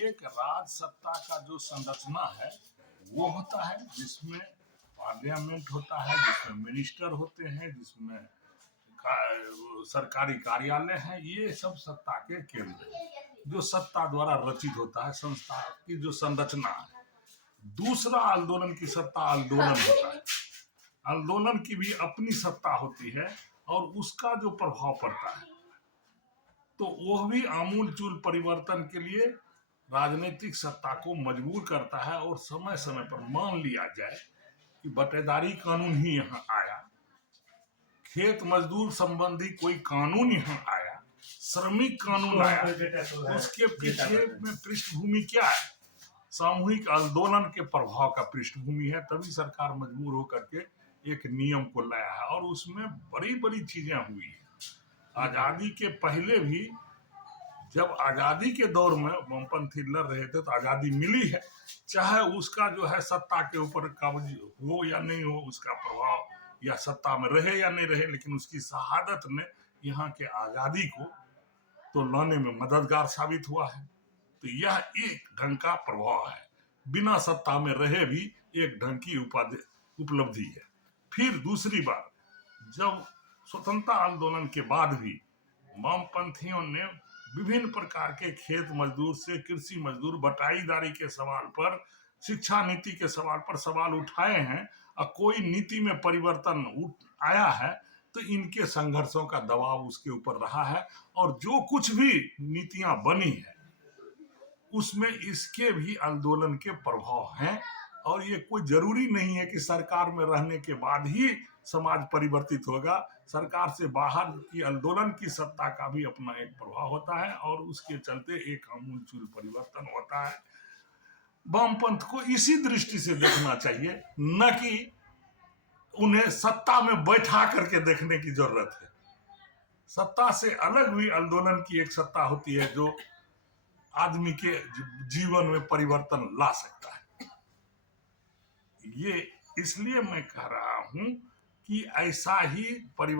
एक राज सत्ता का जो संरचना है वो होता है जिसमें पार्लियामेंट होता है, जिसमें मिनिस्टर होते हैं, जिसमें सरकारी कार्यालय है। ये सब सत्ता के केंद्र हैं जो सत्ता द्वारा रचित होता है, संस्था की जो संरचना है। दूसरा आंदोलन की सत्ता आंदोलन होता है। आंदोलन की भी अपनी सत्ता होती है और उसका जो प्रभाव पड़ता है तो वह भी आमूलचूल परिवर्तन के लिए राजनीतिक सत्ता को मजबूर करता है। और समय समय पर मान लिया जाए कि बटेदारी कानून ही यहाँ आया, खेत मजदूर संबंधी कोई कानून यहाँ आया, श्रमिक कानून आया, उसके पीछे में पृष्ठभूमि क्या है? सामूहिक आंदोलन के प्रभाव का पृष्ठभूमि है। तभी सरकार मजबूर होकर के एक नियम को लाया है और उसमें बड़ी बड़ी चीजें हुई है। आजादी के पहले भी, जब आजादी के दौर में वामपंथी लड़ रहे थे तो आजादी मिली है, चाहे उसका जो है सत्ता के ऊपर कब्ज हो या नहीं हो, उसका प्रभाव या सत्ता में रहे या नहीं रहे, लेकिन उसकी शहादत ने यहाँ के आजादी को तो लाने में मददगार साबित हुआ है। तो यह एक ढंग का प्रभाव है, बिना सत्ता में रहे भी एक ढंग की उपलब्धि है। फिर दूसरी बात, जब स्वतंत्रता आंदोलन के बाद भी वामपंथियों ने विभिन्न प्रकार के खेत मजदूर से कृषि मजदूर, बटाईदारी के सवाल पर, शिक्षा नीति के सवाल पर सवाल उठाए हैं और कोई नीति में परिवर्तन आया है तो इनके संघर्षों का दबाव उसके ऊपर रहा है। और जो कुछ भी नीतियां बनी है उसमें इसके भी आंदोलन के प्रभाव हैं। और ये कोई जरूरी नहीं है कि सरकार में रहने के बाद ही समाज परिवर्तित होगा। सरकार से बाहर की आंदोलन की सत्ता का भी अपना एक प्रभाव होता है और उसके चलते एक आमूलचूल परिवर्तन होता है। वामपंथ को इसी दृष्टि से देखना चाहिए, न कि उन्हें सत्ता में बैठा करके देखने की जरूरत है। सत्ता से अलग भी आंदोलन की एक सत्ता होती है जो आदमी के जीवन में परिवर्तन ला सकता है। ये इसलिए मैं कह रहा हूं कि ऐसा ही परिवर्तन